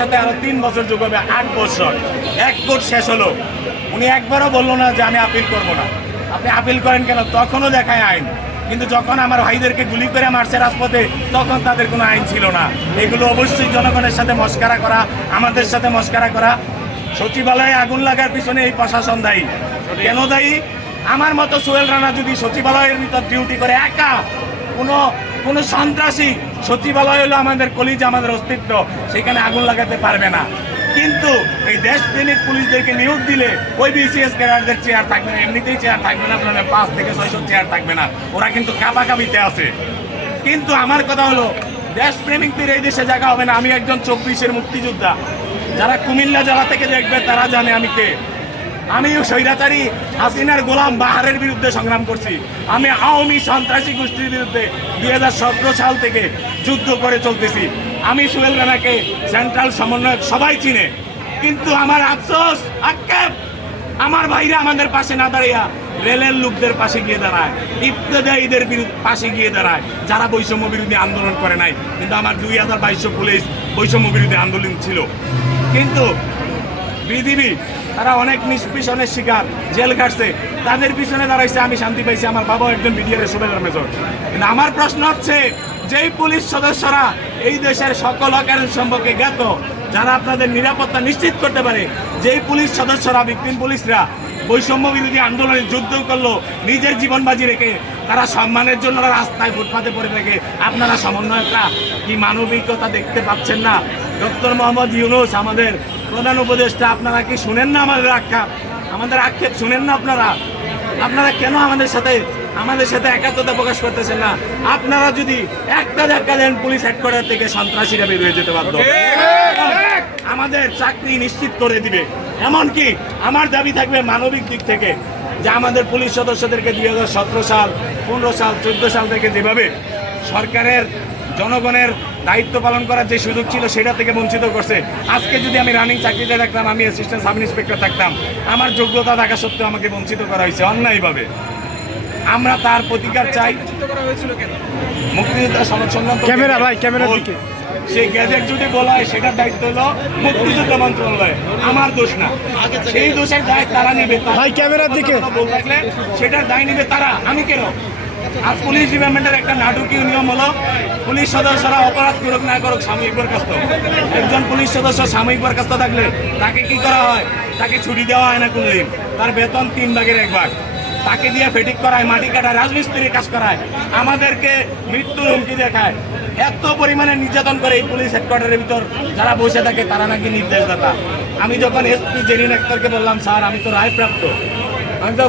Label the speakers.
Speaker 1: সাথে আরও তিন বছর যোগ হবে, আট বছর। এক কোর্ট শেষ হলো। উনি একবারও বলল না যে আমি আপিল করব না। আপনি আপিল করেন কেন? তখনও দেখায় আইন। কিন্তু যখন আমার ভাইদেরকে গুলি করে মারছে রাজপথে, তখন তাদের কোনো আইন ছিল না। এগুলো অবশ্যই জনগণের সাথে মস্কারা করা, আমাদের সাথে মস্কারা করা। সচিবালয়ে আগুন লাগার পিছনে এই প্রশাসন দায়ী। কেন দায়ী? আমার মতো সোহেল রানা যদি সচিবালয়ের ভিতর ডিউটি করে, একা কোনো কোনো সন্ত্রাসী সচিবালয় হলো আমাদের কলিজ, আমাদের অস্তিত্ব, সেখানে আগুন লাগাতে পারবে না। কিন্তু এই দেশপ্রেমিক পুলিশদেরকে নিয়োগ দিলে ওই বিসিএস ক্যাডারদের চেয়ার থাকবে না, এমনিতেই চেয়ার থাকবে না আপনাদের পাঁচ থেকে ছয়শো চেয়ার থাকবে না। ওরা কিন্তু কাপাকাপিতে আছে। কিন্তু আমার কথা হলো, দেশপ্রেমিকদের এই দেশে জায়গা হবে না। আমি একজন চব্বিশের মুক্তিযোদ্ধা। যারা কুমিল্লা জেলা থেকে দেখবে, তারা জানে আমি কে। আমি স্বৈরাচারী, হাসিনার গোলাম বাহারের বিরুদ্ধে সংগ্রাম করছি। আমি আওয়ামী সন্ত্রাসী গোষ্ঠীর বিরুদ্ধে দুই সাল থেকে যুদ্ধ করে চলতেছি। আমি সুহেল রানাকে সেন্ট্রাল সমন্বয়ক সবাই চিনে। কিন্তু আমার আফসোস, আক্ষেপ, আমার ভাইরা আমাদের পাশে না দাঁড়িয়ে রেলের লোকদের পাশে গিয়ে দাঁড়ায় ইফতেদায়ীদের বিরুদ্ধে পাশে গিয়ে দাঁড়ায়। যারা বৈষম্য বিরোধী আন্দোলন করে নাই, কিন্তু আমার দুই হাজার বাইশশো পুলিশ বৈষম্য বিরোধী আন্দোলন ছিল। কিন্তু বিধিবি তারা অনেক নিষ্পিষণের শিকার, জেল কাটছে তাদের পিছনে দাঁড়াইছে, আমি শান্তি পাইছি। আমার বাবা একজন বিডিআর সুবেদার মেজর। কিন্তু আমার প্রশ্ন হচ্ছে, যেই পুলিশ সদস্যরা এই দেশের সকল অকারণ সম্পর্কে জ্ঞাত, যারা আপনাদের নিরাপত্তা নিশ্চিত করতে পারে, যেই পুলিশ সদস্যরা বিক্রিম পুলিশরা বৈষম্য বিরোধী আন্দোলনে যুদ্ধ করল, নিজের জীবন বাজি রেখে, তারা সম্মানের জন্য রাস্তায় ফুটপাতে পড়ে থাকে। আপনারা সমন্বয়করা কি মানবিকতা দেখতে পাচ্ছেন না? ডক্টর মোহাম্মদ ইউনুস আমাদের প্রধান উপদেষ্টা, আপনারা কি শুনেন না আমাদের আক্ষেপ? আমাদের আক্ষেপ শুনেন না আপনারা? আপনারা কেন আমাদের সাথে আমাদের সাথে একাত্মতা প্রকাশ করতেছেন না? আপনারা যদি একটা ধাক্কা দেন পুলিশ হেডকোয়ার্টার থেকে সন্ত্রাসীরা বের হয়ে যেতে পারতো আমাদের চাকরি নিশ্চিত করে দিবে। এমনকি আমার দাবি থাকবে মানবিক দিক থেকে যে আমাদের পুলিশ সদস্যদেরকে দুই হাজার সতেরো সাল, পনেরো সাল, চোদ্দ সাল থেকে যেভাবে সরকারের জনগণের দায়িত্ব পালন করার যে সুযোগ ছিল সেটা থেকে বঞ্চিত করছে। আজকে যদি আমি রানিং চাকরিতে থাকতাম আমি অ্যাসিস্ট্যান্ট সাব ইন্সপেক্টর থাকতাম আমার যোগ্যতা থাকা সত্ত্বেও আমাকে বঞ্চিত করা হয়েছে অন্যায়ভাবে। আমরা তার প্রতিকার চাই। মুক্তিযোদ্ধা সংক্রান্ত
Speaker 2: ক্যামেরা ভাই, ক্যামেরার
Speaker 1: বল।
Speaker 2: দিকে।
Speaker 1: সেই গ্যাজেট যদি বলা হয় সেটার দায়িত্ব হলো মুক্তিযুদ্ধ মন্ত্রণালয়। আমার দোষ না। সেই দোষের দায় তারা নেবে। তারা-
Speaker 2: ভাই, ক্যামেরার দিকে।
Speaker 1: সেটার দায় নিবে তারা। আমি কেন? আর পুলিশ ডিপার্টমেন্টের একটা নাটকীয় নিয়ম হলো, পুলিশ সদস্যরা অপরাধ করুক না করুক সাময়িক বরখাস্ত। একজন পুলিশ সদস্য সাময়িক বরখাস্ত থাকলে তাকে কি করা হয়? তাকে ছুটি দেওয়া হয় না কোনদিন। তার বেতন তিন ভাগের এক ভাগ। তাকে দিয়ে ফেটিক করায়, মাটি কাটা রাজমিস্ত্রির কাজ করায়, আমাদেরকে মৃত্যুর হুমকি দেখায় এত পরিমাণে নির্যাতন করে এই পুলিশ হেডকোয়ার্টারের ভিতর যারা বসে থাকে, তারা নাকি নির্দেশদাতা। আমি যখন এসপি জেরিন আক্তারকে বললাম, স্যার, আমি তো রায়প্রাপ্ত। আমি তো